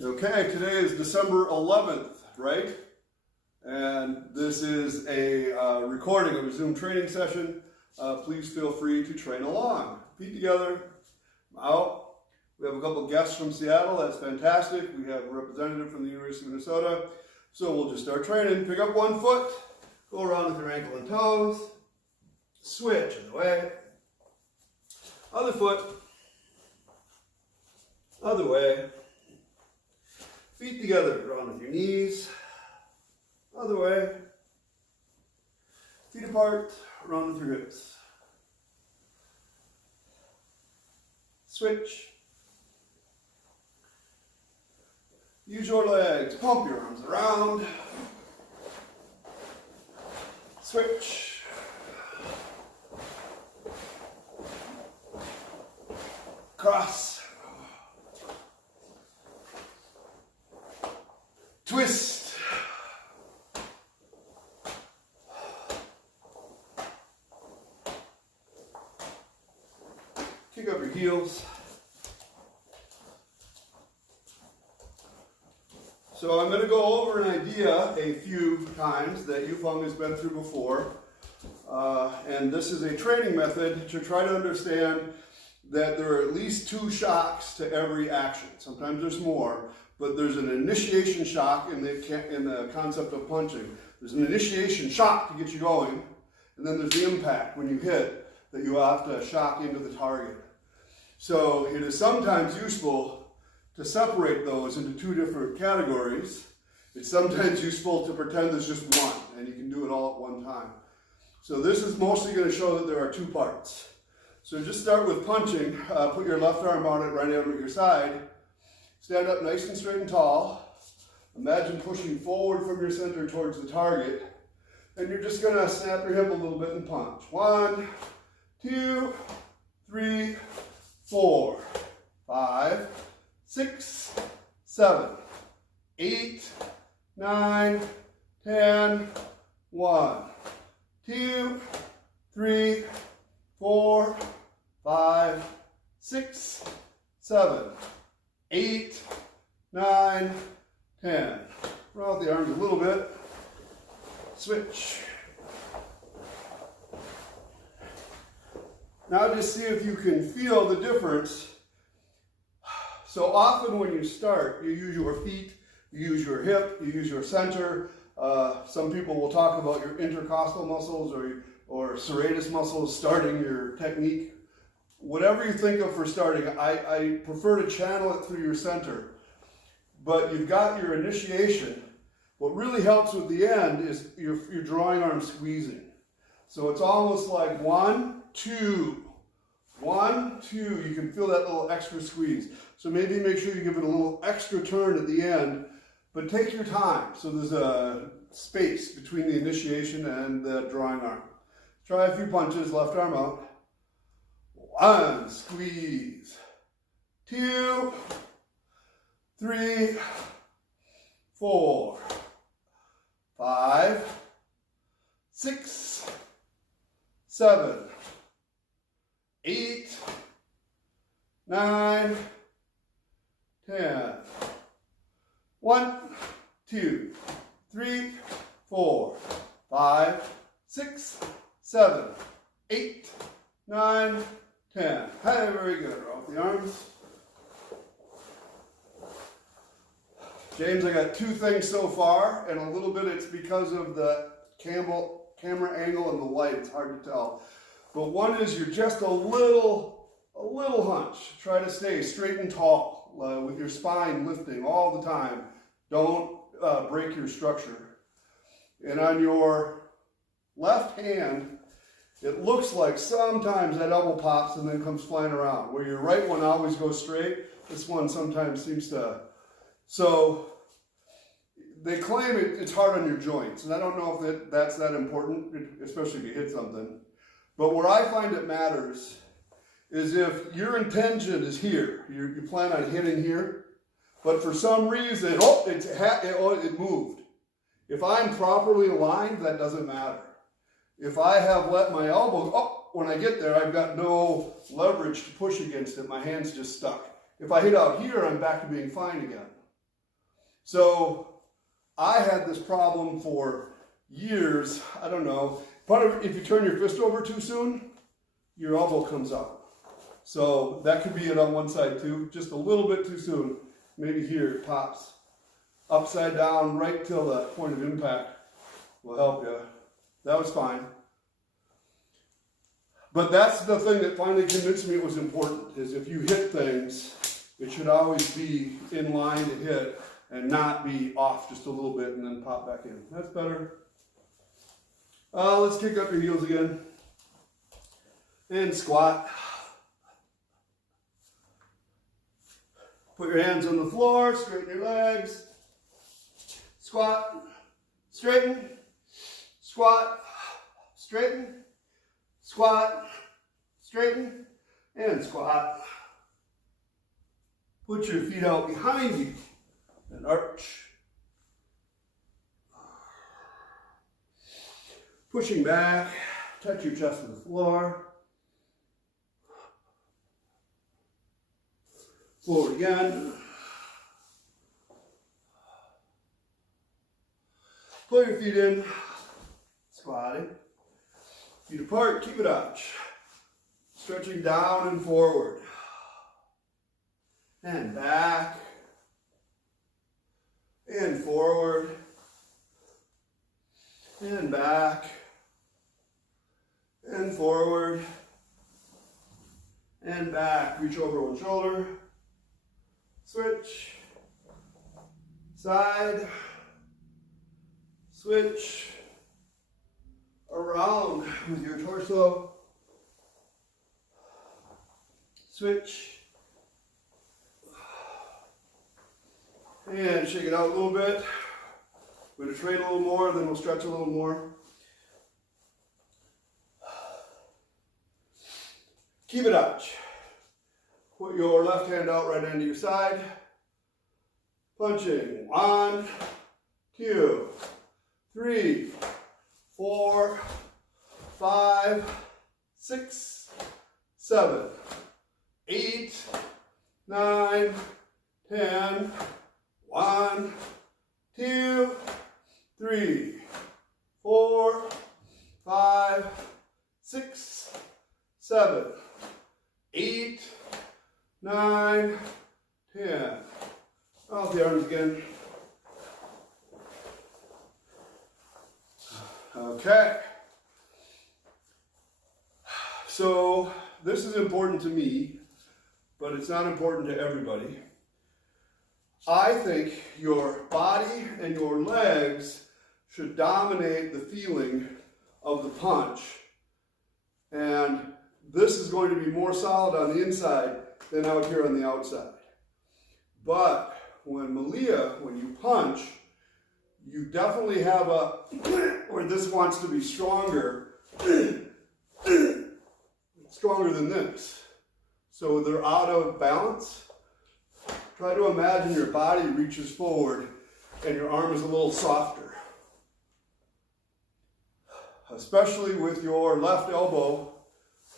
Okay, today is December 11th, right? And this is a recording of a Zoom training session. Please feel free to train along. Feet together, out. We have a couple of guests from Seattle. That's fantastic. We have a representative from the University of Minnesota. So we'll just start training. Pick up one foot, go around with your ankle and toes, switch other way, other foot, other way. Feet together, around with your knees, other way. Feet apart, around with your hips. Switch. Use your legs, pump your arms around. Switch. Cross. Twist. Kick up your heels. So I'm going to go over an idea a few times that Yufeng has been through before. And this is a training method to try to understand that there are at least 2 shocks to every action. Sometimes there's more. But there's an initiation shock in the concept of punching. There's an initiation shock to get you going, and then there's the impact when you hit that you have to shock into the target. So it is sometimes useful to separate those into 2 different categories. It's sometimes useful to pretend there's just one, and you can do it all at one time. So this is mostly going to show that there are 2 parts. So just start with punching. Put your left arm on it, right arm at your side. Stand up nice and straight and tall. Imagine pushing forward from your center towards the target. And you're just going to snap your hip a little bit and punch. 1, 2, 3, 4, 5, 6, 7, 8, 9, 10, 1, 2, 3, 4, 5, 6, 7, 8, 9, 10. Roll out the arms a little bit. Switch. Now just see if you can feel the difference. So often when you start, you use your feet, you use your hip, you use your center. Some people will talk about your intercostal muscles or serratus muscles starting your technique. Whatever you think of for starting, I prefer to channel it through your center. But you've got your initiation. What really helps with the end is your drawing arm squeezing. So it's almost like 1, 2, 1, 2. You can feel that little extra squeeze. So maybe make sure you give it a little extra turn at the end, but take your time. So there's a space between the initiation and the drawing arm. Try a few punches, left arm out. 1, squeeze. 2, 3, 4, 5, 6, 7, 8, 9, 10. 1, 2, 3, 4, 5, 6, 7, 8, 9, 10. Hey, very good. Roll out the arms. James, I got 2 things so far, and a little bit it's because of the camera angle and the light. It's hard to tell. But one is you're just a little hunch. Try to stay straight and tall with your spine lifting all the time. Don't break your structure. And on your left hand, it looks like sometimes that elbow pops and then comes flying around. Where your right one always goes straight, this one sometimes seems to. So they claim it's hard on your joints, and I don't know if that's that important, especially if you hit something. But where I find it matters is if your intention is here, you plan on hitting here, but for some reason, it moved. If I'm properly aligned, that doesn't matter. If I have let my elbow, when I get there, I've got no leverage to push against it. My hand's just stuck. If I hit out here, I'm back to being fine again. So I had this problem for years. I don't know. Part of if you turn your fist over too soon, your elbow comes out. So that could be it on one side too. Just a little bit too soon. Maybe here it pops upside down right till the point of impact will help you. That was fine. But that's the thing that finally convinced me it was important, is if you hit things, it should always be in line to hit and not be off just a little bit and then pop back in. That's better. Let's kick up your heels again. And squat. Put your hands on the floor, straighten your legs. Squat, straighten, squat, straighten, squat, straighten, and squat. Put your feet out behind you and arch. Pushing back, touch your chest to the floor. Forward again. Pull your feet in, squatting. Feet apart, keep it arch. Stretching down and forward. And back. And forward. And back. And forward. And back. Reach over one shoulder. Switch. Side. Switch. Around with your torso. Switch. And shake it out a little bit. We're going to train a little more, then we'll stretch a little more. Keep it arch. Put your left hand out right hand to your side. Punching. 1, 2, 3, 4, 5, 6, 7, 8, 9, 10. 1, 2, 3, 4, 5, 6, 7, 8, 9, 10. Off the arms again. Okay. So this is important to me, but it's not important to everybody. I think your body and your legs should dominate the feeling of the punch. And this is going to be more solid on the inside than out here on the outside. But when you punch, you definitely have a, where this wants to be stronger, stronger than this. So they're out of balance. Try to imagine your body reaches forward and your arm is a little softer. Especially with your left elbow,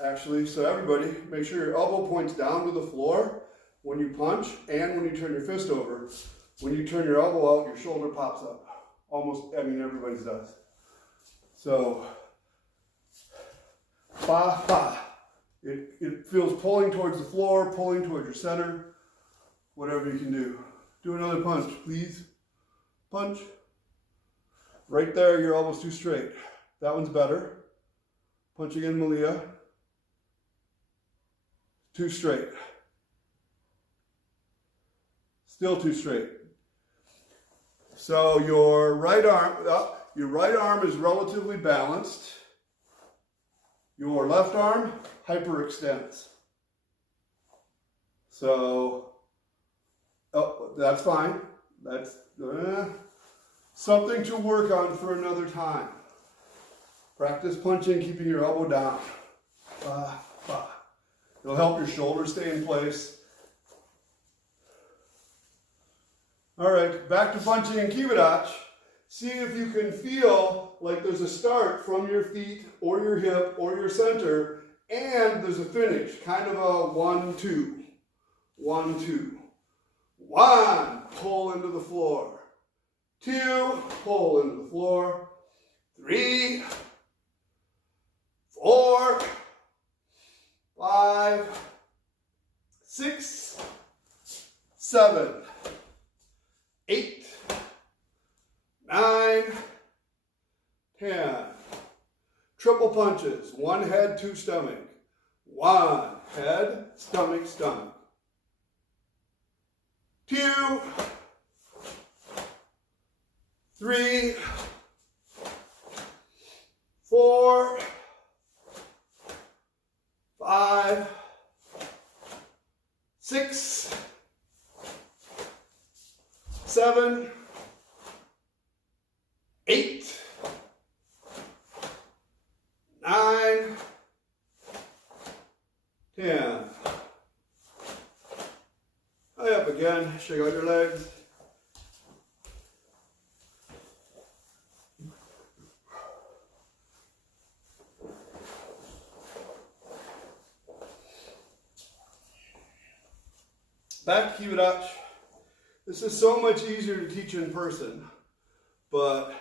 actually. So everybody, make sure your elbow points down to the floor when you punch and when you turn your fist over. When you turn your elbow out, your shoulder pops up. Almost, everybody's does. So, ba, ba. It feels pulling towards the floor, pulling towards your center. Whatever you can do. Do another punch, please. Punch. Right there, your elbow's too straight. That one's better. Punch again, Malia. Too straight. Still too straight. So your right arm is relatively balanced. Your left arm hyperextends. So, that's fine. That's something to work on for another time. Practice punching, keeping your elbow down. It'll help your shoulders stay in place. All right, back to punching and kime. See if you can feel like there's a start from your feet or your hip or your center, and there's a finish, kind of a 1, 2, 1, 2. 1, pull into the floor. 2, pull into the floor, 3, 4, 5, 6, 7, 8, 9, 10. Triple punches, 1 head, 2 stomach. 1 head, stomach, stomach. 2, 3, 4, 5, 6, 7, 8, 9, 10. High up again, shake out your legs. Back to kime. This is so much easier to teach in person, but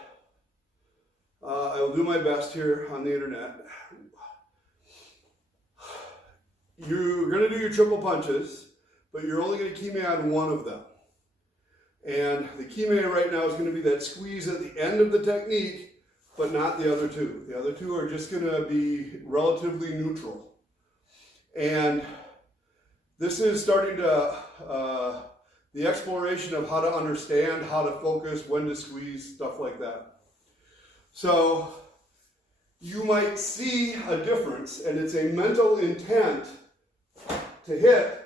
I will do my best here on the internet. You're going to do your triple punches, but you're only going to kime on one of them. And the kime right now is going to be that squeeze at the end of the technique, but not the other two. The other two are just going to be relatively neutral. And this is starting to, the exploration of how to understand, how to focus, when to squeeze, stuff like that. So you might see a difference, and it's a mental intent to hit,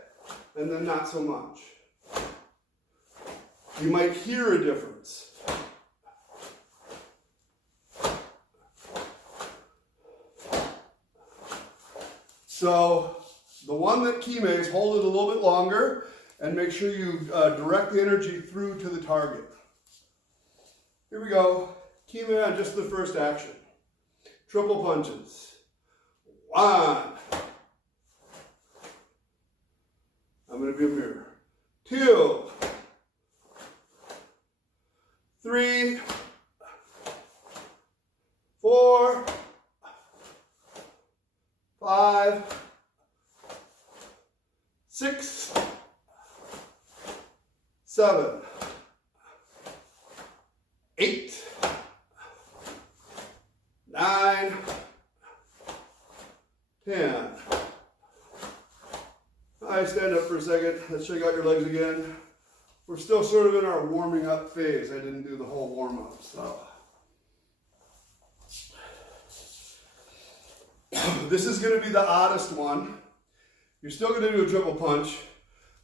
and then not so much. You might hear a difference. So the one that kimes, hold it a little bit longer and make sure you direct the energy through to the target. Here we go. Kime on just the first action. Triple punches. 1. I'm going to be a mirror. 2. 3. 4. 5. 6. 7. 8. 9. 10. All right, stand up for a second. Let's shake out your legs again. We're still sort of in our warming up phase. I didn't do the whole warm up, so. This is going to be the oddest one. You're still going to do a triple punch,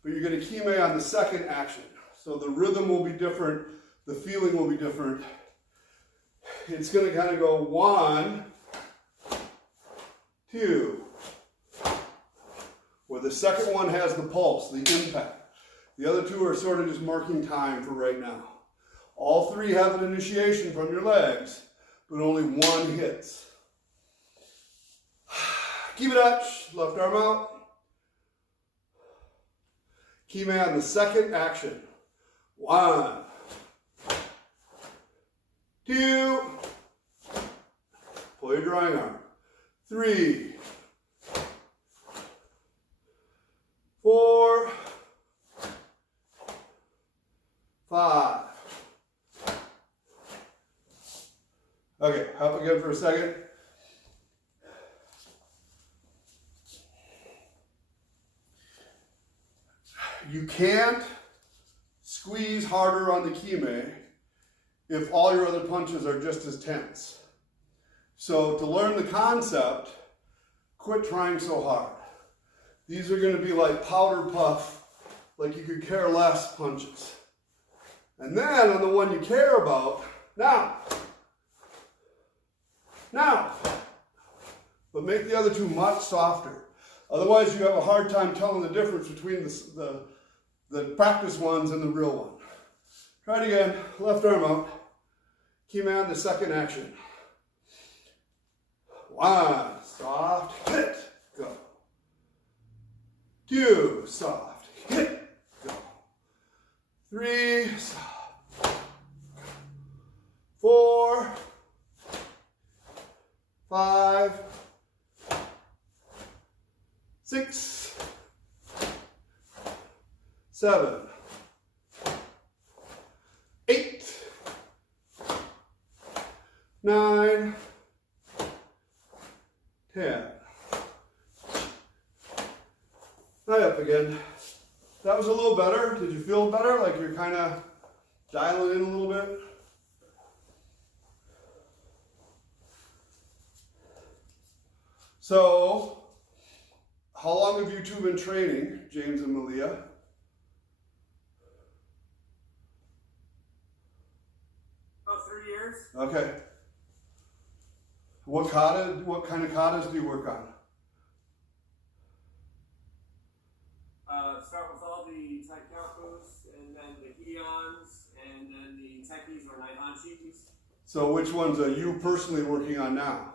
but you're going to kime on the second action. So the rhythm will be different, the feeling will be different. It's going to kind of go 1, 2, where the second one has the pulse, the impact. The other two are sort of just marking time for right now. All 3 have an initiation from your legs, but only 1 hits. Keep it up, left arm out. Kime on the second action. 1, 2, pull your drawing arm. 3, 4, 5. Okay, up again for a second. You can't squeeze harder on the kime if all your other punches are just as tense. So to learn the concept, quit trying so hard. These are going to be like powder puff, like you could care less punches. And then on the one you care about, now. But make the other two much softer. Otherwise you have a hard time telling the difference between the practice ones and the real one. Try it again, left arm out. Kime on the second action. 1, soft, hit, go. 2, soft, hit, go. 3, soft, 7, 8, 9, 10. High up again. That was a little better. Did you feel better? Like you're kind of dialing in a little bit? So, how long have you two been training, James and Malia? About 3 years. Okay. What kind of katas do you work on? Start with all the taikyakus, and then the hiyans, and then the tekis or naihanshis. So which ones are you personally working on now?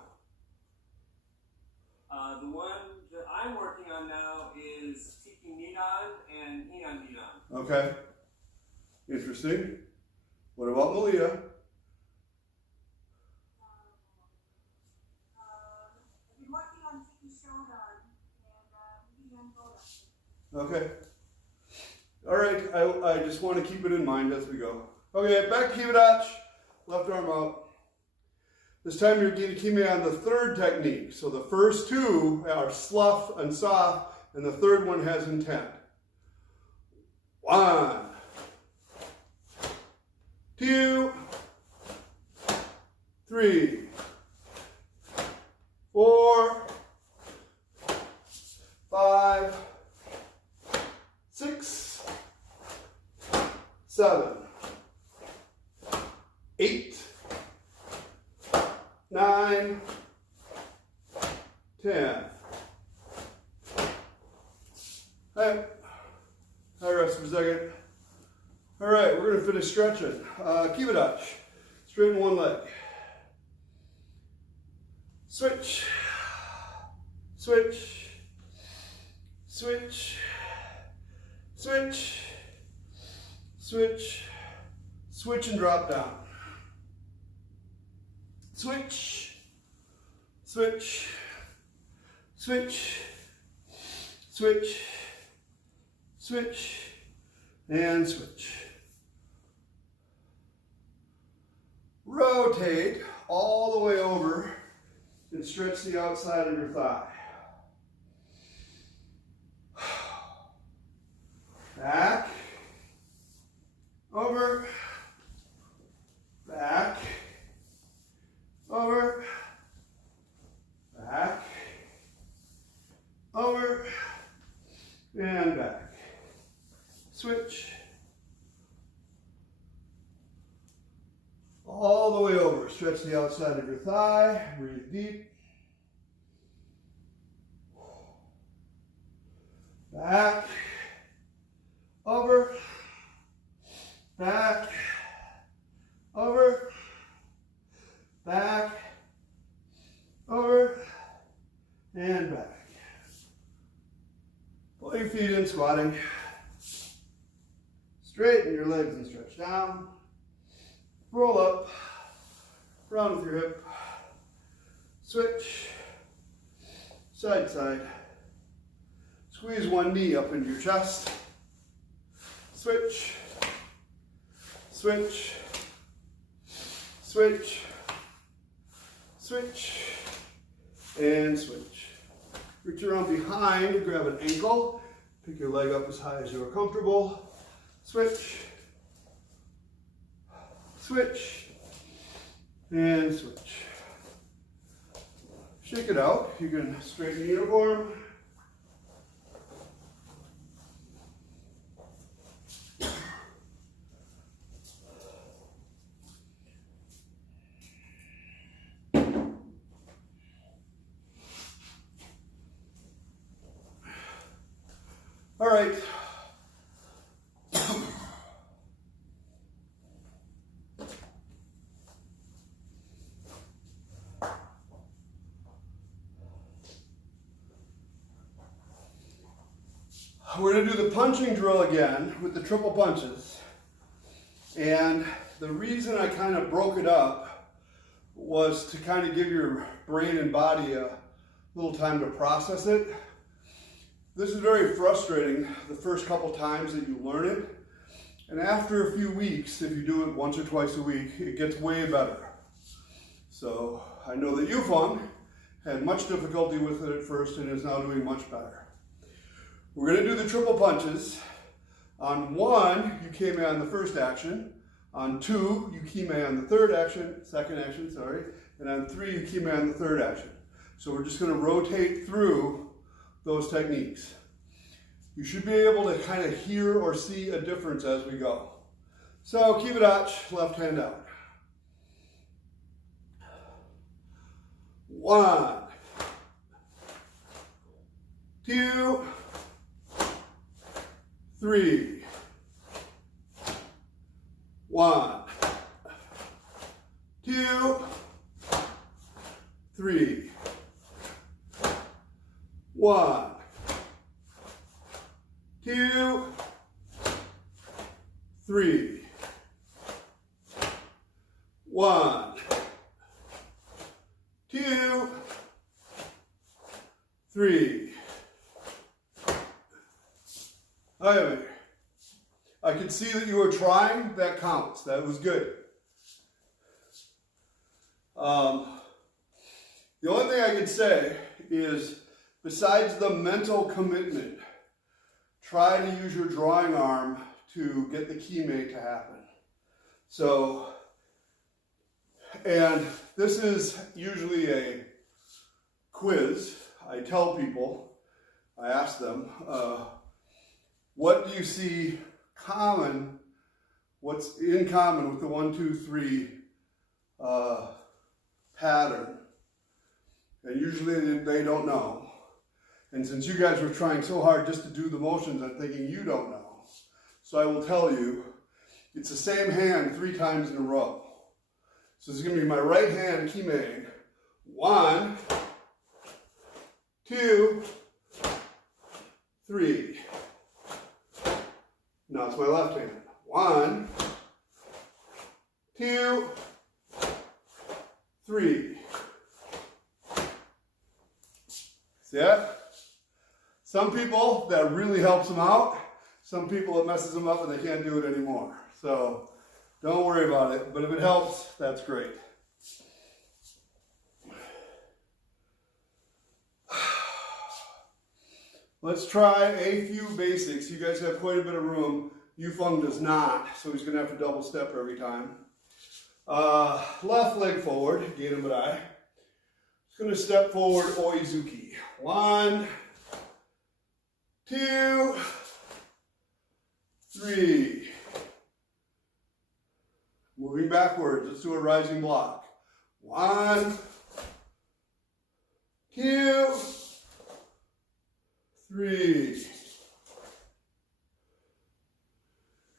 The one that I'm working on now is tiki nidan and hiyan nidan. Okay. Interesting. What about Malia? I've been working on tiki shodan and hiyan goda. Okay. All right, I just want to keep it in mind as we go. Okay, back to kime. Left arm out. This time you're getting kime on the third technique. So the first two are slough and soft, and the third one has intent. 1, 2, 3, 4, 5, 6, 7, 8, 9, 10. Hi, rest for a second. All right, we're going to finish stretching. Kime. Straighten one leg. Switch. Switch. Switch. Switch. Switch. Switch and drop down. Switch. Switch. Switch. Switch. Switch. And switch. Rotate all the way over and stretch the outside of your thigh. Back, over, back, over, back, over, and back. Switch. All the way over. Stretch the outside of your thigh. Breathe deep. Back. Over. Back. Over. Back. Over. And back. Pull your feet in, squatting. Straighten your legs and stretch down. Roll up. Round with your hip. Switch. Side, side. Squeeze one knee up into your chest. Switch. Switch. Switch. Switch. And switch. Reach around behind, grab an ankle. Pick your leg up as high as you are comfortable. Switch, switch, and switch. Shake it out. You can straighten the uniform. All right. We're going to do the punching drill again with the triple punches. And the reason I kind of broke it up was to kind of give your brain and body a little time to process it. This is very frustrating the first couple times that you learn it. And after a few weeks, if you do it once or twice a week, it gets way better. So I know that Yufeng had much difficulty with it at first and is now doing much better. We're going to do the triple punches. On 1, you kime on the first action. On 2, you kime on the second action, and on 3, you kime on the third action. So we're just going to rotate through those techniques. You should be able to kind of hear or see a difference as we go. So kibidachi, left hand out. 1, 2, 3. 1, 2, 3. 1, 2, 3. 1, 2, 3. Okay. I can see that you were trying. That counts. That was good. The only thing I can say is, besides the mental commitment, try to use your drawing arm to get the kime to happen. So, and this is usually a quiz. I tell people, I ask them, what do you see common, what's in common with the 1, 2, 3 pattern? And usually they don't know. And since you guys were trying so hard just to do the motions, I'm thinking you don't know. So I will tell you, it's the same hand 3 times in a row. So this is going to be my right hand kime. 1, 2, 3. Now it's my left hand. 1, 2, 3. See that? Some people, that really helps them out. Some people, it messes them up and they can't do it anymore. So don't worry about it. But if it helps, that's great. Let's try a few basics. You guys have quite a bit of room. Yufeng does not, so he's going to have to double step every time. Left leg forward, Genombarai. Just going to step forward, Oizuki. 1, 2, 3. Moving backwards, let's do a rising block. 1, 2, 3.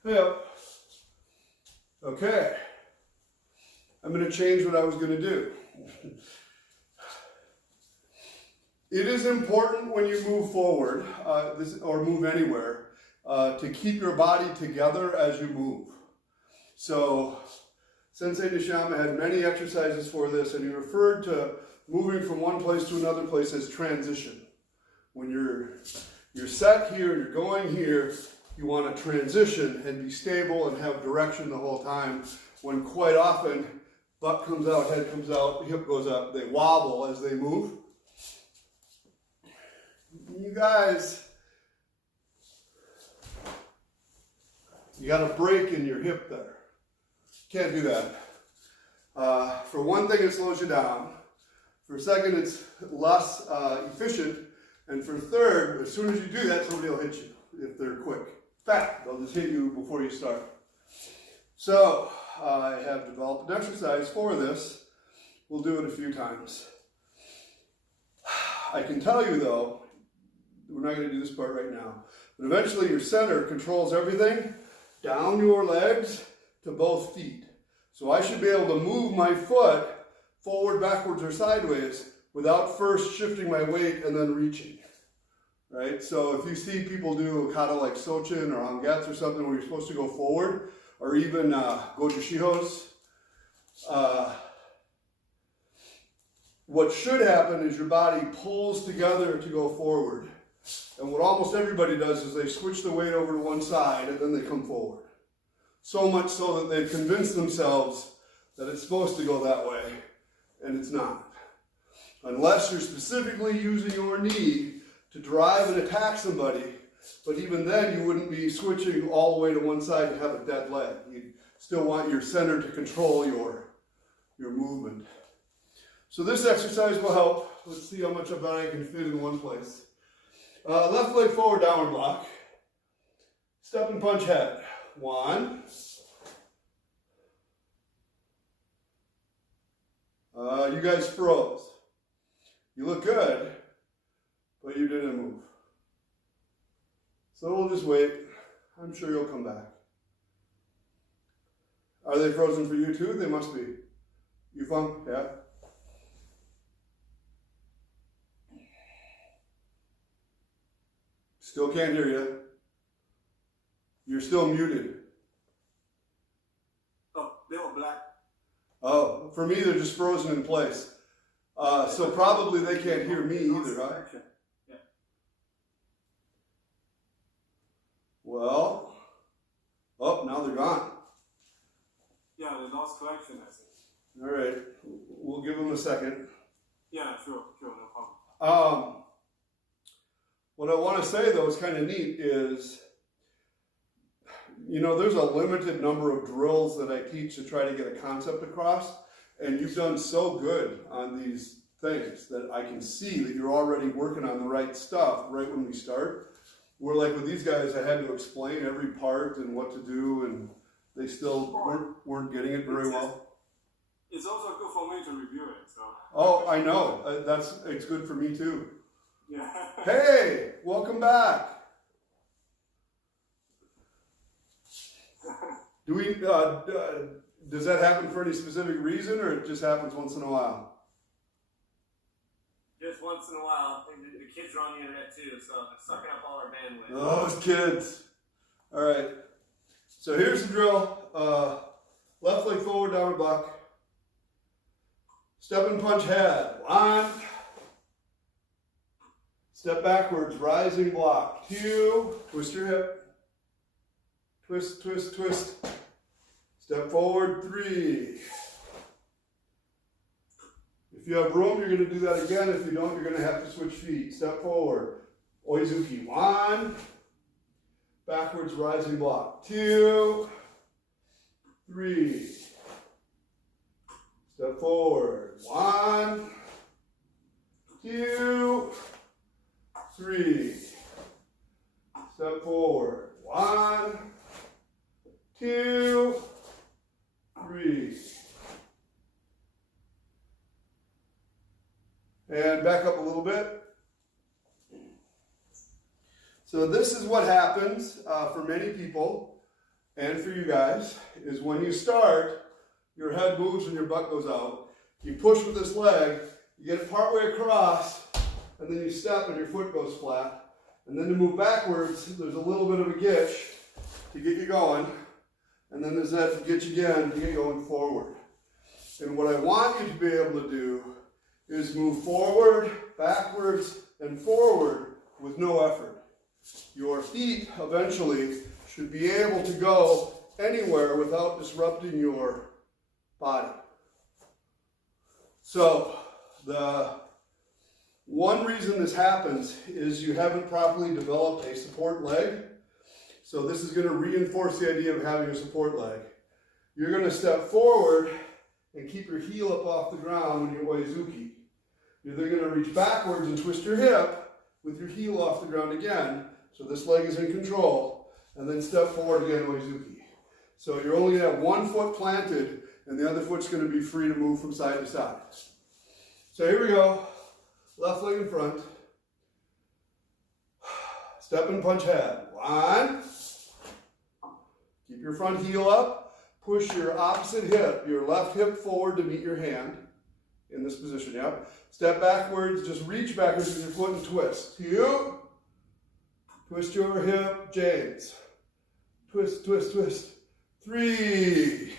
Yep. Okay. I'm going to change what I was going to do. It is important when you move forward, or move anywhere, to keep your body together as you move. So, Sensei Nishiyama had many exercises for this, and he referred to moving from one place to another place as transition. When you're set here and you're going here, you want to transition and be stable and have direction the whole time, when quite often butt comes out, head comes out, hip goes up, they wobble as they move. You guys, you got a break in your hip there. Can't do that. For one thing, it slows you down. For a second, it's less efficient. And for third, as soon as you do that, somebody will hit you if they're quick. In fact, they'll just hit you before you start. So, I have developed an exercise for this. We'll do it a few times. I can tell you though, we're not going to do this part right now, but eventually your center controls everything down your legs to both feet. So I should be able to move my foot forward, backwards, or sideways without first shifting my weight and then reaching. Right? So if you see people do kata like Sochin or Angetsu or something where you're supposed to go forward, or even Goju Shihos, what should happen is your body pulls together to go forward. And what almost everybody does is they switch the weight over to one side and then they come forward. So much so that they've convinced themselves that it's supposed to go that way, and it's not. Unless you're specifically using your knee to drive and attack somebody, but even then you wouldn't be switching all the way to one side and have a dead leg. You'd still want your center to control your movement. So this exercise will help. Let's see how much of that I can fit in one place. Left leg forward, downward block. Step and punch head. 1. You guys froze. You look good, but you didn't move. So we'll just wait. I'm sure you'll come back. Are they frozen for you too? They must be. You fun? Yeah? Still can't hear you. You're still muted. Oh, they were black. Oh, for me, they're just frozen in place. So probably they can't hear me either, huh? Yeah. Well, oh, now they're gone. Yeah, the lost collection, I think. All right, we'll give them a second. Yeah, sure, no problem. What I want to say, though, is kind of neat is, you know, there's a limited number of drills that I teach to try to get a concept across, and you've done so good on these things that I can see that you're already working on the right stuff right when we start. Where like with these guys, I had to explain every part and what to do, and they still weren't getting it very well. It's also good for me to review it, so. Oh, I know. It's good for me too. Yeah. Hey, welcome back. Does that happen for any specific reason, or it just happens once in a while? Just once in a while. The kids are on the internet too, so they're sucking up all our bandwidth. Those kids. All right. So here's the drill. Left leg forward, downward block. Step and punch head. 1. Step backwards, rising block. 2. Twist your hip. Twist, twist, twist. Step forward, 3. If you have room, you're going to do that again. If you don't, you're going to have to switch feet. Step forward. Oizuki. 1. Backwards, rising block. 2. 3. Step forward. 1. 2. 3. Step forward. 1. 2. 3. And back up a little bit. So this is what happens for many people and for you guys, is when you start, your head moves and your butt goes out. You push with this leg, you get it partway across, and then you step and your foot goes flat. And then to move backwards, there's a little bit of a gitch to get you going. And then there's that to get you again to get going forward. And what I want you to be able to do is move forward, backwards, and forward with no effort. Your feet eventually should be able to go anywhere without disrupting your body. So the one reason this happens is you haven't properly developed a support leg. So this is going to reinforce the idea of having a support leg. You're going to step forward and keep your heel up off the ground when you're oizuki. You're then going to reach backwards and twist your hip with your heel off the ground again. So this leg is in control. And then step forward again, oizuki. So you're only going to have one foot planted and the other foot's going to be free to move from side to side. So here we go. Left leg in front. Step and punch head. 1. Keep your front heel up. Push your opposite hip, your left hip forward to meet your hand in this position. Yep. Step backwards. Just reach backwards with your foot and twist. 2. Twist your hip, James. Twist, twist, twist. 3.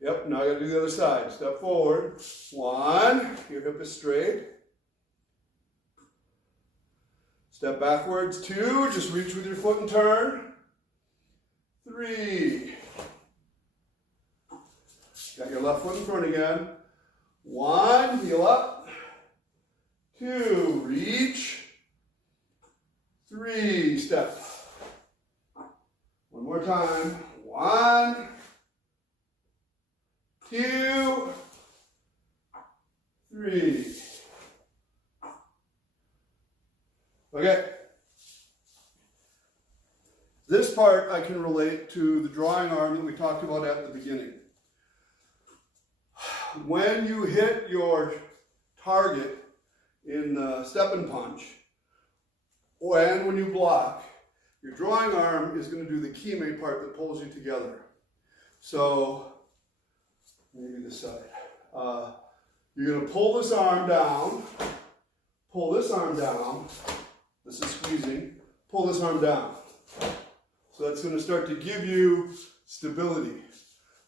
Yep, now I gotta do the other side. Step forward. 1. Your hip is straight. Step backwards, 2, just reach with your foot and turn. 3. Got your left foot in front again. 1, heel up. 2, reach. 3, step. One more time. 1, 2, 3. Okay. This part I can relate to the drawing arm that we talked about at the beginning. When you hit your target in the step and punch, and when you block, your drawing arm is going to do the kime part that pulls you together. So, maybe this side. You're going to pull this arm down, pull this arm down. This is squeezing. Pull this arm down. So that's going to start to give you stability.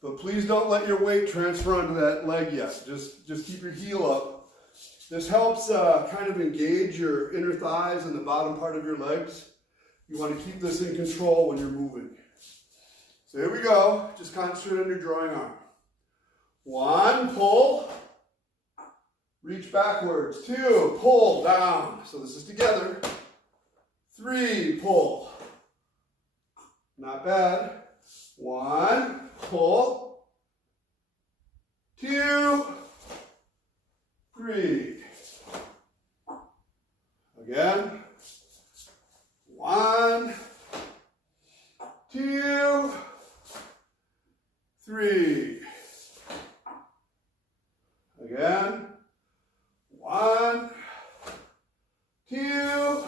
But please don't let your weight transfer onto that leg yet. Just keep your heel up. This helps kind of engage your inner thighs and the bottom part of your legs. You want to keep this in control when you're moving. So here we go. Just concentrate on your drawing arm. 1, pull. Reach backwards. 2, pull down. So this is together. 3, pull. Not bad. 1, pull. 2, 3. Again. 1, 2, 3. Again. 1, 2,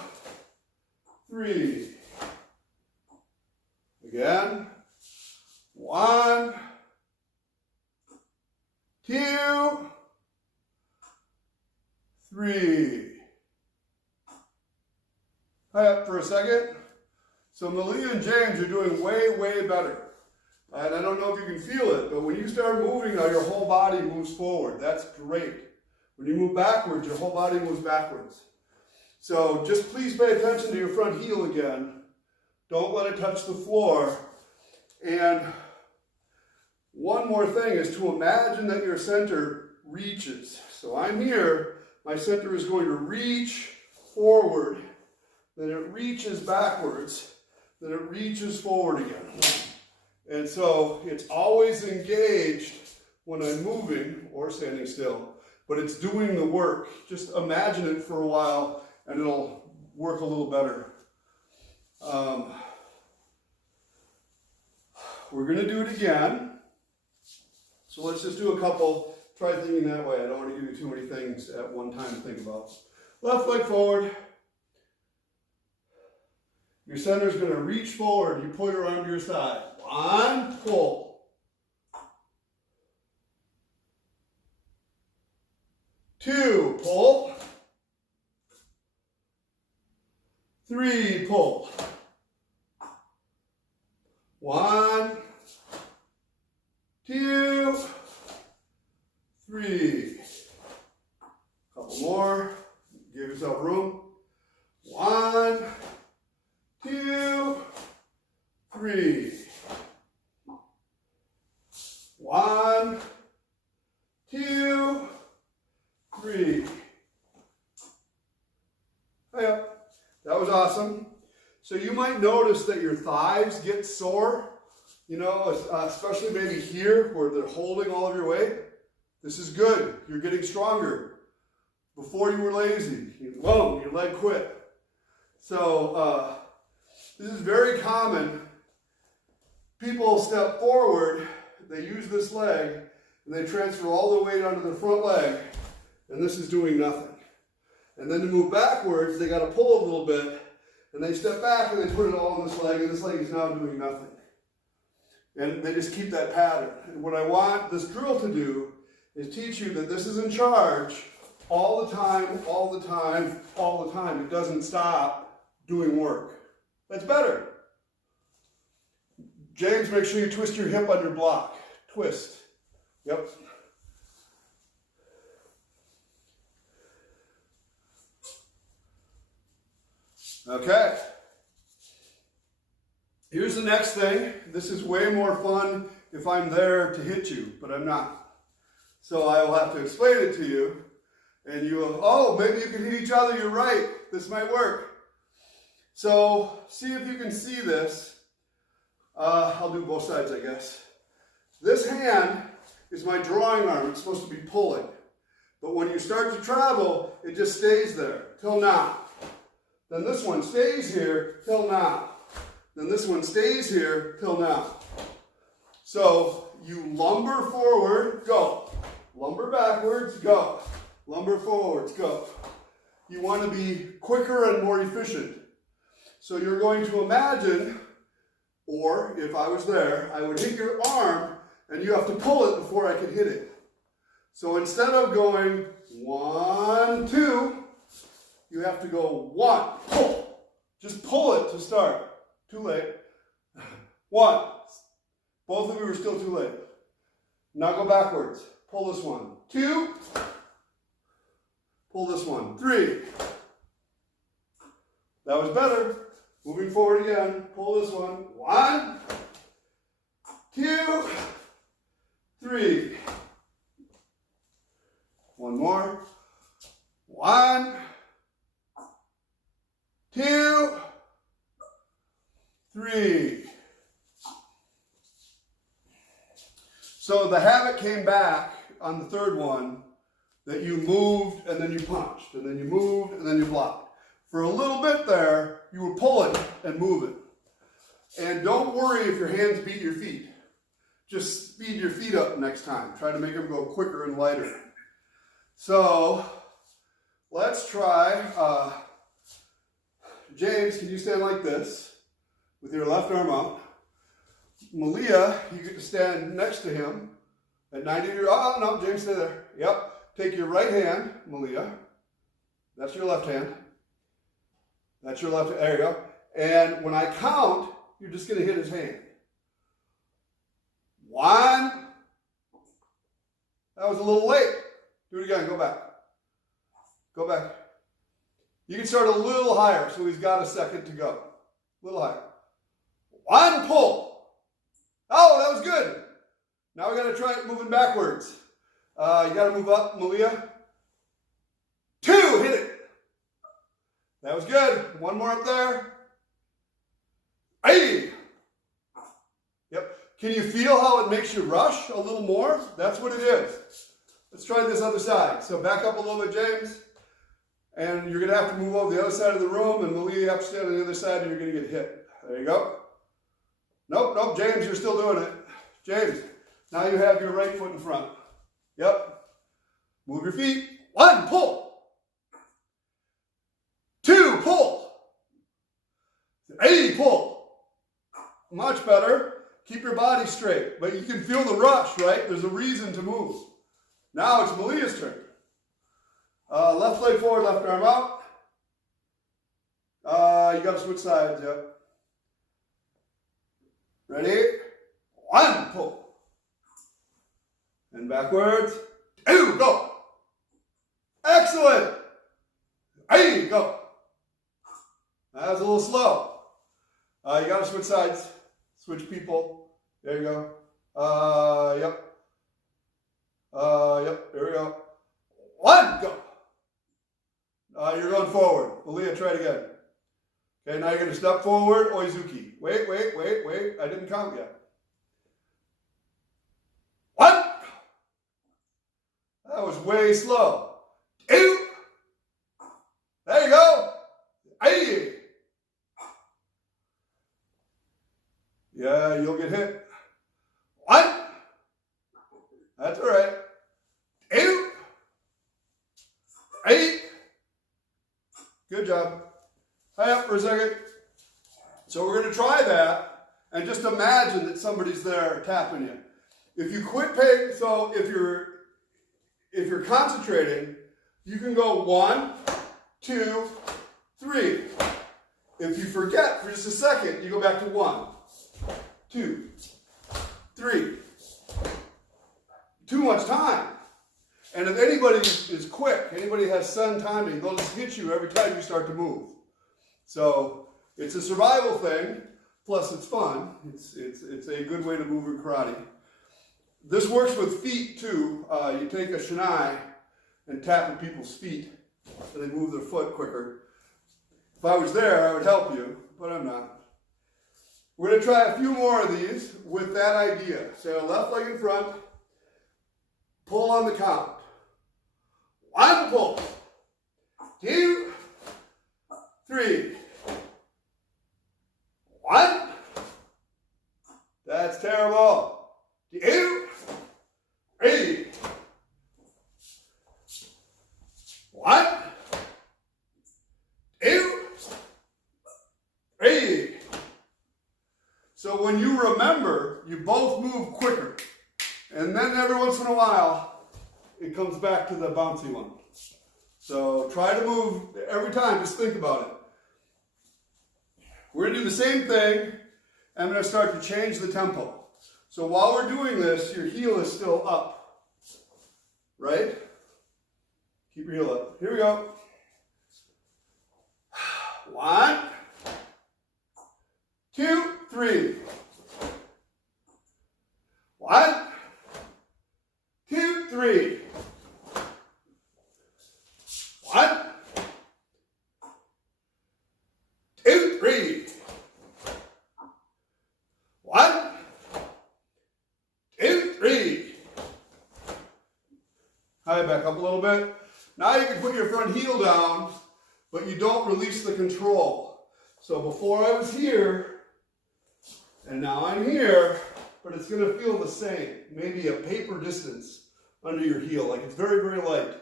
3. Again. 1, 2, 3. High up for a second. So Malia and James are doing way, way better. And I don't know if you can feel it, but when you start moving now, your whole body moves forward. That's great. When you move backwards, your whole body moves backwards. So just please pay attention to your front heel again. Don't let it touch the floor. And one more thing is to imagine that your center reaches. So I'm here, my center is going to reach forward, then it reaches backwards, then it reaches forward again. And so it's always engaged when I'm moving or standing still, but it's doing the work. Just imagine it for a while and it'll work a little better. We're going to do it again. So let's just do a couple. Try thinking that way. I don't want to give you too many things at one time to think about. Left leg forward. Your center is going to reach forward. You pull your arm to your side. 1, pull. 2, pull. 3, pull. 1, 2, 3. Couple more. Give yourself room. 1, 2, 3. 1, 2, 3. Yeah, that was awesome. So you might notice that your thighs get sore, you know, especially maybe here where they're holding all of your weight. This is good. You're getting stronger. Before you were lazy, boom, your leg quit. So this is very common. People step forward, they use this leg, and they transfer all the weight onto their front leg, and this is doing nothing. And then to move backwards, they got to pull a little bit, and they step back and they put it all on this leg, and this leg is now doing nothing. And they just keep that pattern. And what I want this drill to do is teach you that this is in charge all the time, all the time, all the time. It doesn't stop doing work. That's better. James, make sure you twist your hip on your block. Twist. Yep. Okay. Here's the next thing. This is way more fun if I'm there to hit you, but I'm not. So I will have to explain it to you. And you will, oh, maybe you can hit each other. You're right. This might work. So see if you can see this. I'll do both sides, I guess. This hand is my drawing arm. It's supposed to be pulling. But when you start to travel, it just stays there till now. Then this one stays here till now. Then this one stays here till now. So you lumber forward, go. Lumber backwards, go. Lumber forwards, go. You want to be quicker and more efficient. So you're going to imagine, or if I was there, I would hit your arm and you have to pull it before I can hit it. So instead of going 1, 2, you have to go 1, pull. Just pull it to start. Too late. 1. Both of you are still too late. Now go backwards. Pull this one. 2. Pull this one. 3. That was better. Moving forward again. Pull this one. 1, 2, 3. One more. 1, 2, 3. So the habit came back on the third one that you moved and then you punched, and then you moved and then you blocked. For a little bit there, you were pulling and moving. And don't worry if your hands beat your feet. Just speed your feet up next time. Try to make them go quicker and lighter. So let's try, James, can you stand like this with your left arm up? Malia, you get to stand next to him at 90 degrees. Oh, no, James, stay there. Yep. Take your right hand, Malia. That's your left hand. That's your left hand. There you go. And when I count, you're just going to hit his hand. 1. That was a little late. Do it again. Go back. Go back. You can start a little higher, so he's got a second to go. A little higher. 1, pull. Oh, that was good. Now we got to try it moving backwards. You got to move up, Malia. 2, hit it. That was good. 1 more up there. Hey. Yep. Can you feel how it makes you rush a little more? That's what it is. Let's try this other side. So back up a little bit, James. And you're going to have to move over the other side of the room, and Malia, you have to stand on the other side, and you're going to get hit. There you go. Nope, nope, James, you're still doing it. James, now you have your right foot in front. Yep. Move your feet. 1, pull. 2, pull. 3, pull. Much better. Keep your body straight. But you can feel the rush, right? There's a reason to move. Now it's Malia's turn. Left leg forward, left arm out. You got to switch sides, yep. Ready? 1, pull. And backwards. 2, go. Excellent. Hey, go. That was a little slow. You got to switch sides. Switch people. There you go. Yep. Yep. There we go. 1, go. You're going forward. Malia, try it again. Okay, now you're going to step forward. Oizuki. Wait, wait, wait, wait. I didn't count yet. 1. That was way slow. 2. There you go. 80. Yeah, you'll get hit. 1. That's all right. 2. 8. Good job. Hang up for a second. So we're going to try that, and just imagine that somebody's there tapping you. If you quit paying, so if you're concentrating, you can go 1, 2, 3. If you forget for just a second, you go back to 1, 2, 3. Too much time. And if anybody is quick, anybody has sun timing, they'll just hit you every time you start to move. So it's a survival thing, plus it's fun. It's a good way to move in karate. This works with feet too. You take a shinai and tap at people's feet so they move their foot quicker. If I was there, I would help you, but I'm not. We're going to try a few more of these with that idea. So left leg in front, pull on the count. 1, pull. 2, 3. 1. That's terrible. 2, 3. 1, 2, 3. So when you remember, you both move quicker. And then every once in a while, it comes back to the bouncy one. So try to move every time, just think about it. We're going to do the same thing. I'm going to start to change the tempo. So while we're doing this, your heel is still up. Right? Keep your heel up. Here we go. 1, 2, 3. 1, 2, 3. 1, 2, 3. 1, 2, 3. Hi, back up a little bit. Now you can put your front heel down, but you don't release the control. So before I was here, and now I'm here, but it's going to feel the same. Maybe a paper distance under your heel, like it's very, very light.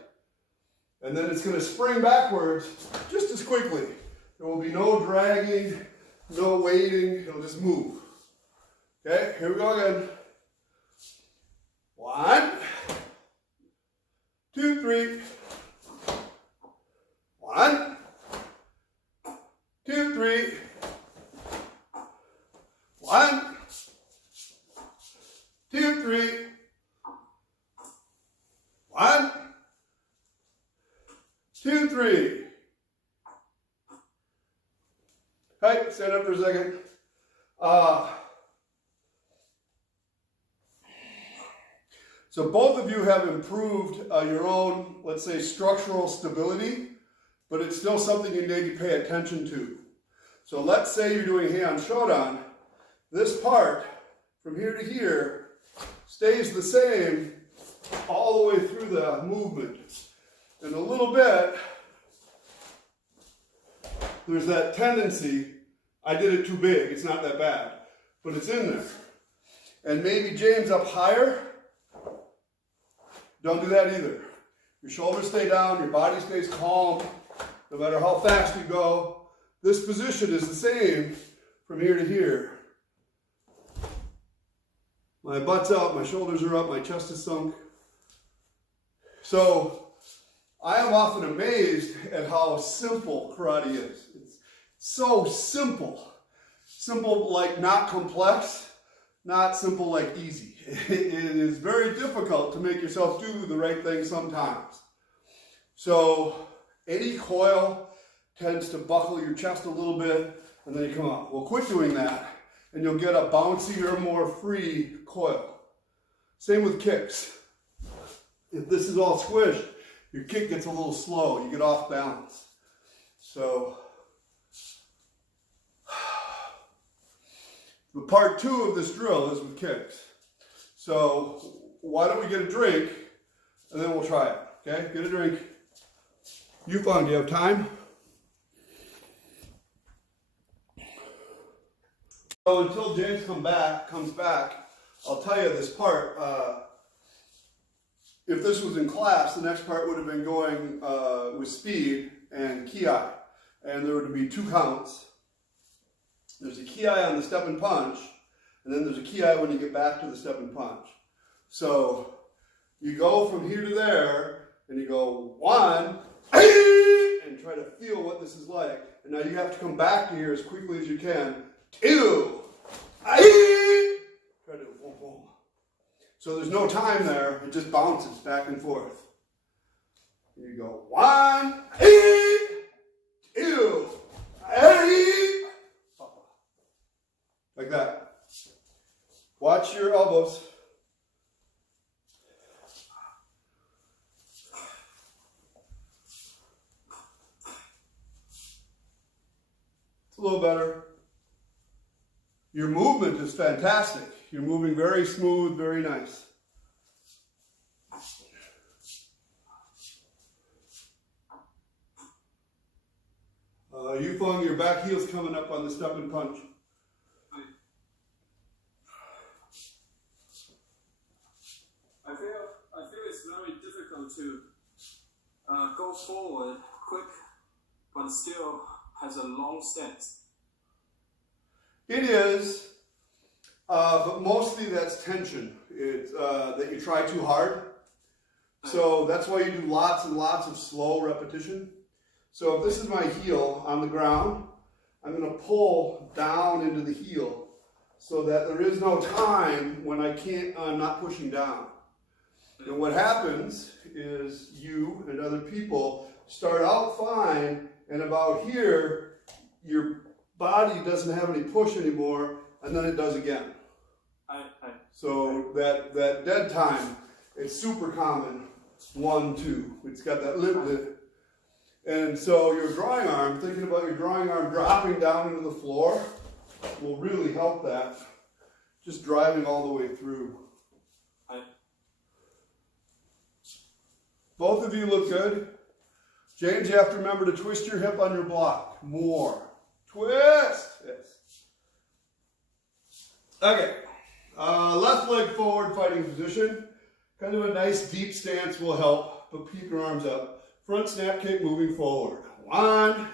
And then it's going to spring backwards just as quickly. There will be no dragging, no waiting, it'll just move. Okay, here we go again. 1, 2, 3. 1, 2, 3. 1, 2, 3. 1, 2, 3. Hey, stand up for a second. So both of you have improved your own, let's say, structural stability, but it's still something you need to pay attention to. So let's say you're doing Heian Shodan. This part, from here to here, stays the same all the way through the movement. And a little bit, there's that tendency, I did it too big, it's not that bad, but it's in there. And maybe James up higher, don't do that either. Your shoulders stay down, your body stays calm, no matter how fast you go. This position is the same from here to here. My butt's out, my shoulders are up, my chest is sunk. So I am often amazed at how simple karate is. It's so simple. Simple like not complex, not simple like easy. It is very difficult to make yourself do the right thing sometimes. So any coil tends to buckle your chest a little bit and then you come up. Well, quit doing that and you'll get a bouncier, more free coil. Same with kicks. If this is all squished, your kick gets a little slow, you get off balance. So, the part 2 of this drill is with kicks. So, why don't we get a drink, and then we'll try it, okay? Get a drink. Yufeng, do you have time? So, until James comes back, I'll tell you this part. If this was in class, the next part would have been going with speed and kime. And there would be 2 counts. There's a kime on the step and punch, and then there's a kime when you get back to the step and punch. So you go from here to there, and you go 1, and try to feel what this is like. And now you have to come back to here as quickly as you can. 2, try to boom, boom. So there's no time there, it just bounces back and forth. You go 1, 2, Watch your elbows. It's a little better. Your movement is fantastic. You're moving very smooth, very nice. Yufeng, your back heel's coming up on the step and punch. I feel it's very difficult to go forward quick, but still has a long stance. It is, but mostly that's tension. It's that you try too hard. So that's why you do lots and lots of slow repetition. So if this is my heel on the ground, I'm going to pull down into the heel so that there is no time when I'm not pushing down. And what happens is you and other people start out fine, and about here, your body doesn't have any push anymore, and then it does again. So that dead time, it's super common, 1, 2. It's got that lip. And so your drawing arm, thinking about your drawing arm dropping down into the floor, will really help that. Just driving all the way through. Both of you look good. James, you have to remember to twist your hip on your block. More. Twist! Yes. Okay. Left leg forward, fighting position. Kind of a nice deep stance will help, but keep your arms up. Front snap kick moving forward. 1,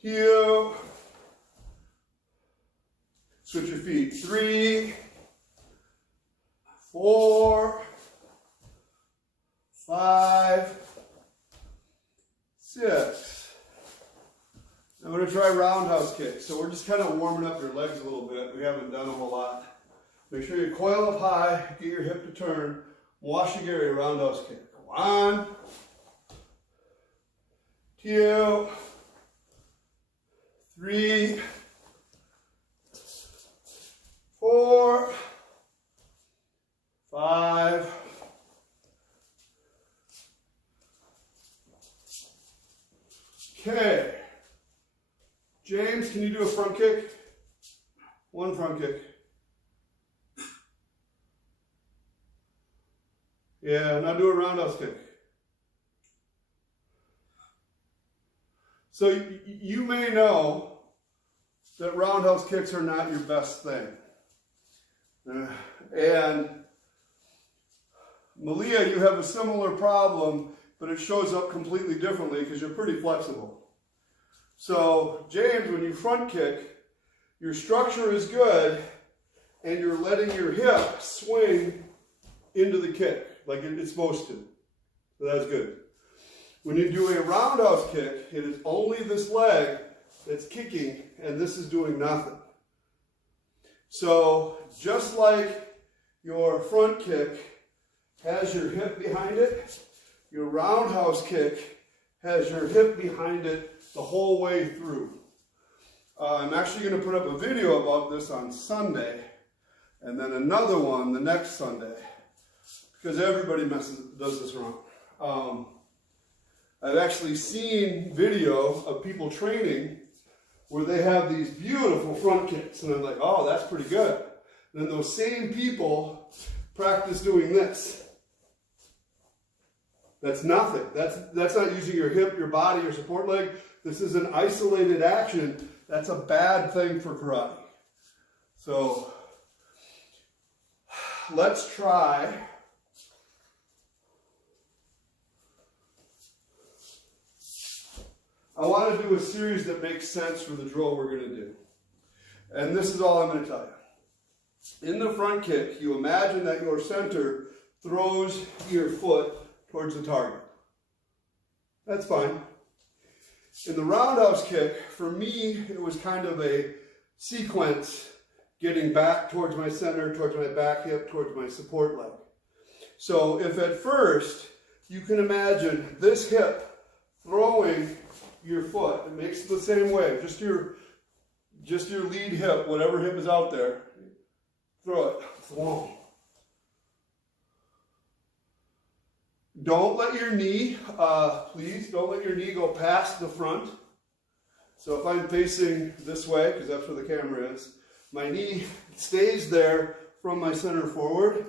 2. Switch your feet. 3, 4, 5, 6. I'm going to try roundhouse kick. So we're just kind of warming up your legs a little bit. We haven't done a whole lot. Make sure you coil up high, get your hip to turn. Washigiri roundhouse kick. 1, 2, 3, 4, 5, 6. Okay. James, can you do a front kick? 1 front kick. Yeah, now do a roundhouse kick. So you may know that roundhouse kicks are not your best thing. And Malia, you have a similar problem, but it shows up completely differently because you're pretty flexible. So James, when you front kick, your structure is good and you're letting your hip swing into the kick like it's supposed to. So that's good. When you do a roundhouse kick, it is only this leg that's kicking and this is doing nothing. So just like your front kick has your hip behind it, your roundhouse kick has your hip behind it the whole way through. I'm actually going to put up a video about this on Sunday and then another one the next Sunday because everybody does this wrong. I've actually seen video of people training where they have these beautiful front kicks and I'm like, oh, that's pretty good. And then those same people practice doing this. That's nothing. That's not using your hip, your body, your support leg. This is an isolated action. That's a bad thing for karate. So let's try. I want to do a series that makes sense for the drill we're going to do. And this is all I'm going to tell you. In the front kick, you imagine that your center throws your foot towards the target. That's fine. In the roundhouse kick, for me, it was kind of a sequence getting back towards my center, towards my back hip, towards my support leg. So if at first you can imagine this hip throwing your foot, it makes it the same way, just your just your lead hip, whatever hip is out there, throw it. Thwomp. Don't let your knee, please, don't let your knee go past the front. So if I'm facing this way, because that's where the camera is, my knee stays there from my center forward.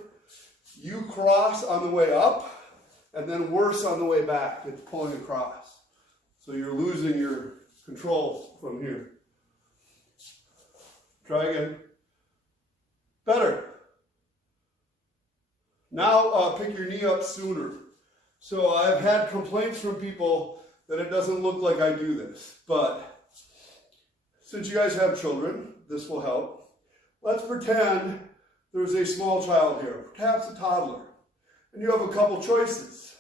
You cross on the way up, and then worse on the way back. It's pulling across. So you're losing your control from here. Try again. Better. Now pick your knee up sooner. So I've had complaints from people that it doesn't look like I do this, but since you guys have children, this will help. Let's pretend there's a small child here, perhaps a toddler, and you have a couple choices.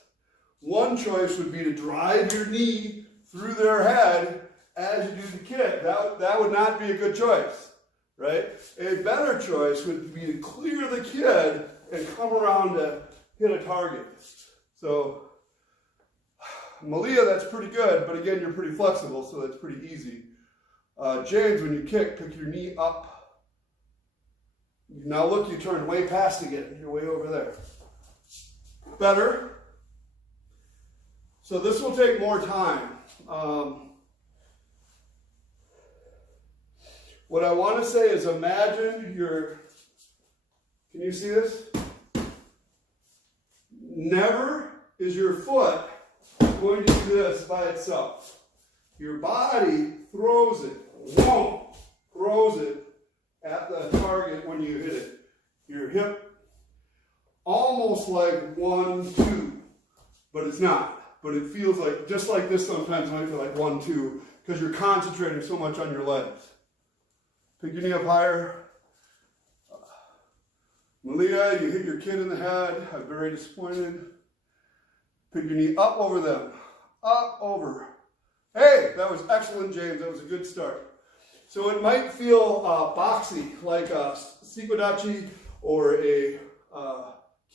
One choice would be to drive your knee through their head as you do the kick. That would not be a good choice, right? A better choice would be to clear the kid and come around to hit a target. So, Malia, that's pretty good, but again, you're pretty flexible, so that's pretty easy. James, when you kick, pick your knee up. Now look, you turn way past again. You're way over there. Better. So this will take more time. What I want to say is imagine can you see this? Never is your foot going to do this by itself. Your body throws it, throws it at the target when you hit it. Your hip, almost like 1, 2, but it's not. But it feels like, just like this sometimes, it might feel like 1, 2, because you're concentrating so much on your legs. Pick your knee up higher. Malia, you hit your kid in the head. I'm very disappointed. Pick your knee up over them. Up, over. Hey, that was excellent, James. That was a good start. So it might feel boxy, like a sikodachi or a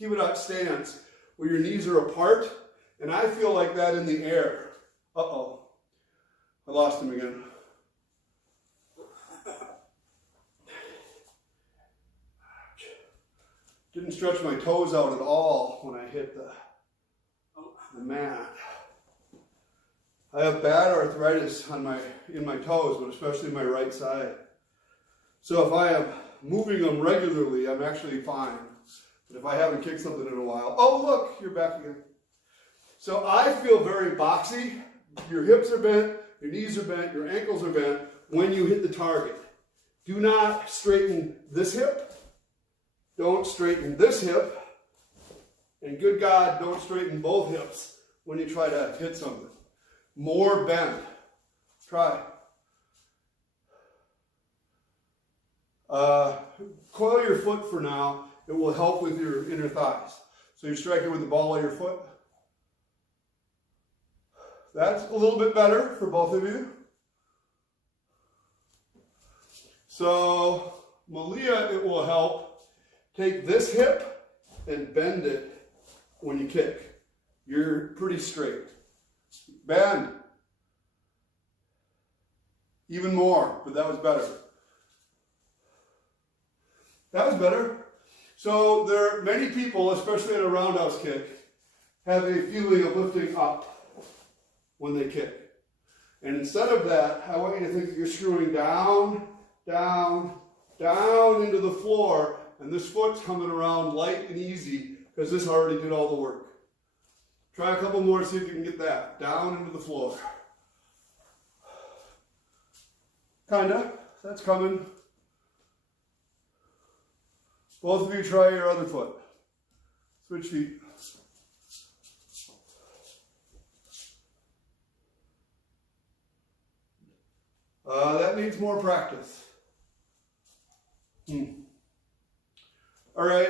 kime stance, where your knees are apart. And I feel like that in the air. Uh-oh. I lost him again. Didn't stretch my toes out at all when I hit the mat. I have bad arthritis in my toes, but especially my right side. So if I am moving them regularly, I'm actually fine. But if I haven't kicked something in a while, oh look, you're back again. So I feel very boxy. Your hips are bent, your knees are bent, your ankles are bent when you hit the target. Do not straighten this hip. Don't straighten this hip. And good God, don't straighten both hips when you try to hit something. More bend. Try. Coil your foot for now. It will help with your inner thighs. So you're striking with the ball of your foot. That's a little bit better for both of you. So, Malia, it will help. Take this hip and bend it when you kick. You're pretty straight. Bend. Even more, but that was better. That was better. So there are many people, especially in a roundhouse kick, have a feeling of lifting up when they kick. And instead of that, I want you to think that you're screwing down, down, down into the floor, and this foot's coming around light and easy because this already did all the work. Try a couple more, see if you can get that. Down into the floor. Kinda. That's coming. Both of you try your other foot. Switch feet. That needs more practice. All right,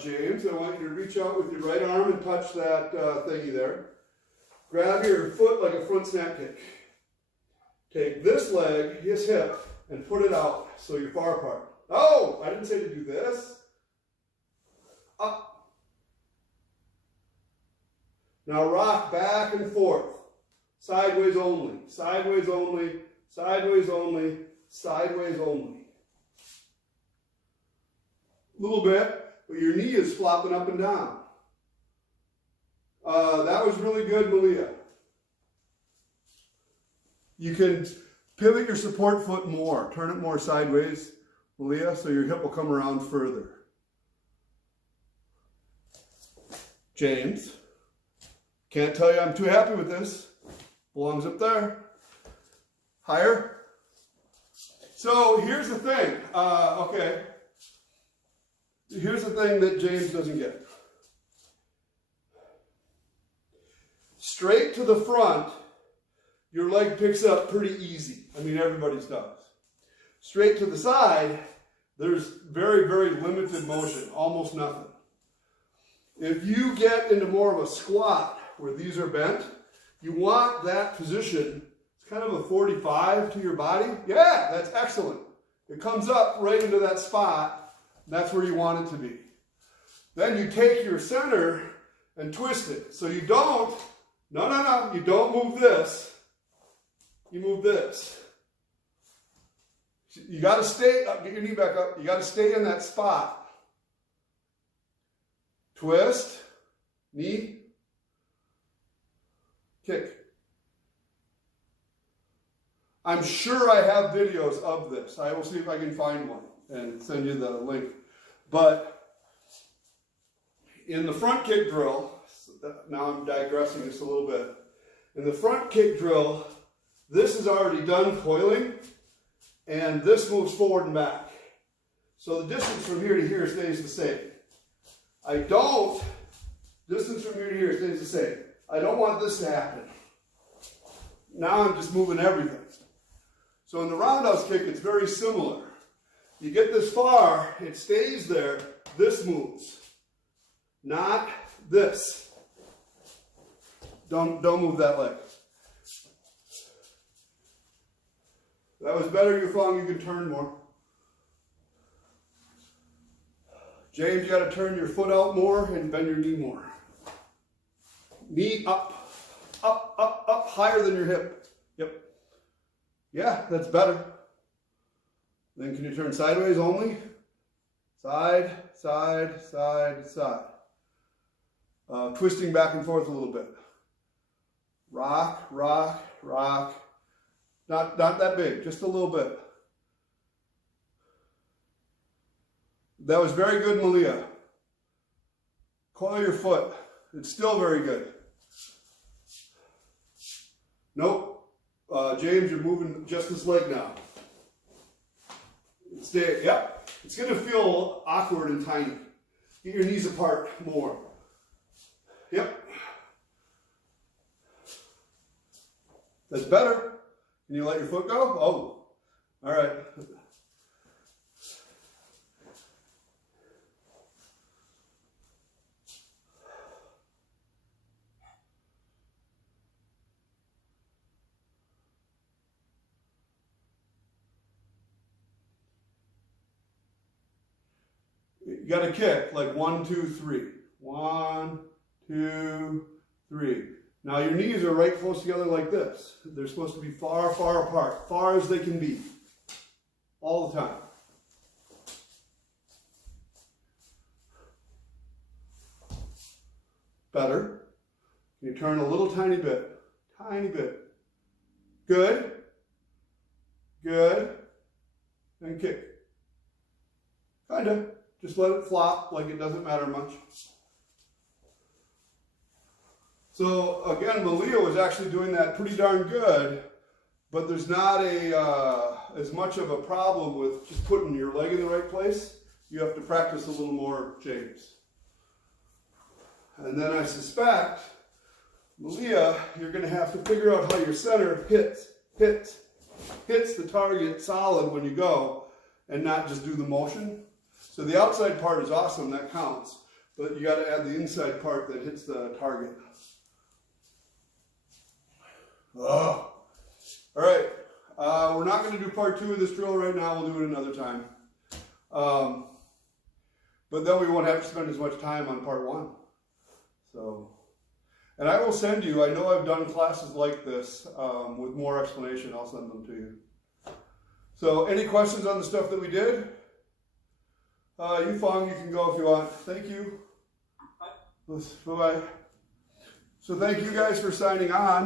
James, I want you to reach out with your right arm and touch that thingy there. Grab your foot like a front snap kick. Take this leg, his hip, and put it out so you're far apart. Oh, I didn't say to do this. Up. Now rock back and forth. Sideways only, sideways only, sideways only, sideways only. A little bit, but your knee is flopping up and down. That was really good, Malia. You can pivot your support foot more, turn it more sideways, Malia, so your hip will come around further. James, can't tell you I'm too happy with this. Belongs up there. Higher. So here's the thing. Okay. Here's the thing that James doesn't get. Straight to the front, your leg picks up pretty easy. I mean, everybody's does. Straight to the side, there's very, very limited motion, almost nothing. If you get into more of a squat where these are bent, you want that position. It's kind of a 45 to your body. Yeah, that's excellent. It comes up right into that spot. That's where you want it to be. Then you take your center and twist it. So you don't, no, you don't move this. You move this. You got to stay up, get your knee back up. You got to stay in that spot. Twist, knee, kick. I'm sure I have videos of this. I will see if I can find one and send you the link. But in the front kick drill, now I'm digressing just a little bit. In the front kick drill, this is already done coiling, and this moves forward and back. So the distance from here to here stays the same. Distance from here to here stays the same. I don't want this to happen. Now I'm just moving everything. So in the roundhouse kick, it's very similar. You get this far, it stays there, this moves. Not this. Don't move that leg. That was better, Yufeng, you can turn more. James, you got to turn your foot out more and bend your knee more. Knee up, up, up, up, higher than your hip. Yep. Yeah, that's better. Then can you turn sideways only? Side, side, side, side. Twisting back and forth a little bit. Rock, rock, rock. Not that big, just a little bit. That was very good, Malia. Coil your foot. It's still very good. Nope. James, you're moving just this leg now. Stay. Yep. It's going to feel awkward and tiny. Get your knees apart more. Yep. That's better. Can you let your foot go? Oh. All right. You got to kick like 1, 2, 3. 1, 2, 3. Now your knees are right close together like this. They're supposed to be far, far apart, far as they can be, all the time. Better. Can you turn a little tiny bit? Tiny bit. Good. Good. And kick. Kinda. Just let it flop like it doesn't matter much. So again, Malia was actually doing that pretty darn good, but there's not as much of a problem with just putting your leg in the right place. You have to practice a little more, James. And then I suspect, Malia, you're going to have to figure out how your center hits the target solid when you go and not just do the motion. So the outside part is awesome, that counts, but you got to add the inside part that hits the target. Oh. All right, we're not going to do part 2 of this drill right now. We'll do it another time. But then we won't have to spend as much time on part 1. So And I will send you, I know I've done classes like this with more explanation, I'll send them to you. So any questions on the stuff that we did? Yufeng, you can go if you want. Thank you. Bye-bye. So thank you guys for signing on.